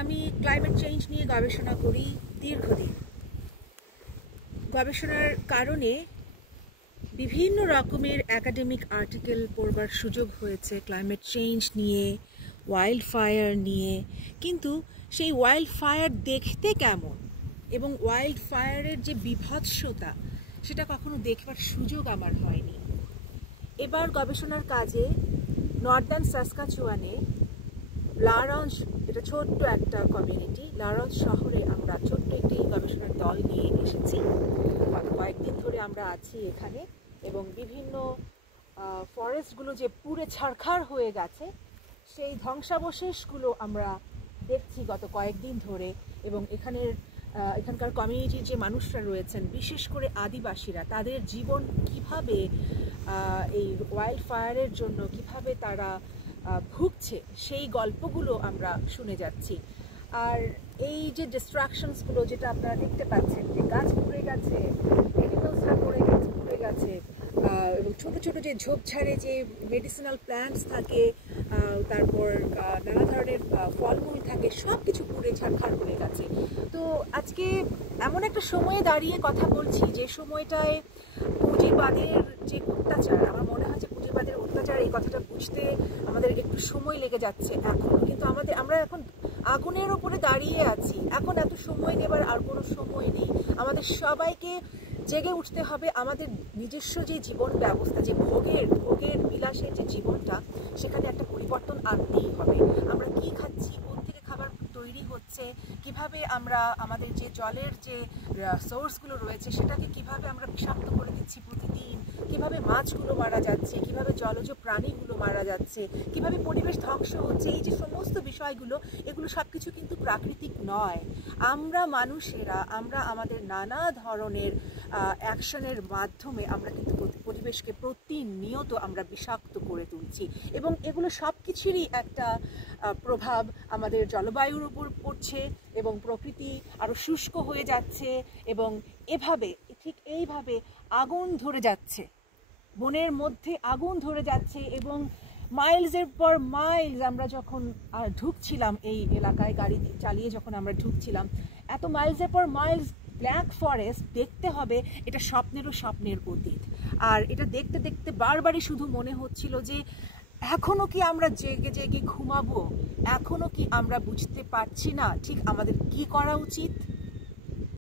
আমি climate change নিয়ে গবেষণা করি দীর্ঘদিন। গবেষণার কারণে বিভিন্ন রকমের একাডেমিক আর্টিকেল পড়বার সুযোগ হয়েছে ক্লাইমেট চেঞ্জ নিয়ে, ওয়াইল্ড ফায়ার নিয়ে। কিন্তু সেই ওয়াইল্ড ফায়ার দেখতে কেমন এবং ওয়াইল্ড ফায়ারের যে বিভৎসতা সেটা কখনো দেখবার সুযোগ আমার হয়নি। এবার গবেষণার কাজে নর্দার্ন সাসকাচুয়ানে লারঞ্জ, এটা ছোট্ট একটা কমিউনিটি, লারঞ্জ শহরে আমরা ছোট্ট একটি গবেষণার দল নিয়ে এসেছি। গত কয়েকদিন ধরে আমরা আছি এখানে এবং বিভিন্ন ফরেস্টগুলো যে পুড়ে ছারখার হয়ে গেছে সেই ধ্বংসাবশেষগুলো আমরা দেখছি গত কয়েকদিন ধরে। এবং এখানকার কমিউনিটির যে মানুষরা রয়েছেন, বিশেষ করে আদিবাসীরা, তাদের জীবন কিভাবে এই ওয়াইল্ড ফায়ারের জন্য কিভাবে তারা ভুগছে সেই গল্পগুলো আমরা শুনে যাচ্ছি। আর এই যে ডিস্ট্রাকশনসগুলো যেটা আপনারা দেখতে পাচ্ছেন, যে গাছ পুড়ে গেছে, অ্যানিমালসরা পুড়ে গেছে, এবং ছোটো ছোটো যে ঝোপঝাড়ে যে মেডিসিনাল প্ল্যান্টস থাকে, তারপর নানা ধরনের ফলমূল থাকে, সব কিছু পুড়ে ছারখার হয়ে গেছে। তো আজকে এমন একটা সময়ে দাঁড়িয়ে কথা বলছি যে সময়টায় পুঁজিবাদের যে অত্যাচার, আমার মনে হয় যে পুঁজিবাদের অত্যাচার এই কথাটা বুঝতে আমাদের একটু সময় লেগে যাচ্ছে এখনও। কিন্তু আমরা এখন আগুনের ওপরে দাঁড়িয়ে আছি, এখন এত সময় নেবার আর কোনো সময় নেই। আমাদের সবাইকে জেগে উঠতে হবে। আমাদের নিজস্ব যে জীবন ব্যবস্থা, যে ভোগের বিলাসের যে জীবনটা, সেখানে একটা পরিবর্তন আনতেই হবে। আমরা কি খাচ্ছি, কোন থেকে খাবার তৈরি হচ্ছে, কিভাবে আমরা আমাদের যে জলের যে সোর্সগুলো রয়েছে সেটাকে কিভাবে আমরা বিষাক্ত করে দিচ্ছি প্রতিদিন, কিভাবে মাছগুলো মারা যাচ্ছে, কিভাবে জলজ প্রাণীগুলো মারা যাচ্ছে, কিভাবে পরিবেশ ধ্বংস হচ্ছে, এই যে সমস্ত বিষয়গুলো, এগুলো সব কিছু কিন্তু প্রাকৃতিক নয়। আমরা মানুষেরা, আমরা আমাদের নানা ধরনের অ্যাকশনের মাধ্যমে আমরা কিন্তু পরিবেশকে প্রতিনিয়ত আমরা বিষাক্ত করে তুলছি। এবং এগুলো সব কিছুরই একটা প্রভাব আমাদের জলবায়ুর উপর পড়ছে এবং প্রকৃতি আরও শুষ্ক হয়ে যাচ্ছে এবং ঠিক এইভাবে আগুন ধরে যাচ্ছে, বনের মধ্যে আগুন ধরে যাচ্ছে। এবং মাইলসের পর মাইলস আমরা যখন ঢুকছিলাম এই এলাকায়, গাড়ি চালিয়ে যখন আমরা ঢুকছিলাম, এত মাইলসের পর মাইলস ব্ল্যাক ফরেস্ট দেখতে হবে, এটা স্বপ্নের অতীত। আর এটা দেখতে দেখতে বারবারই শুধু মনে হচ্ছিল যে এখনও কি আমরা জেগে ঘুমাবো, এখনও কি আমরা বুঝতে পারছি না ঠিক আমাদের কি করা উচিত।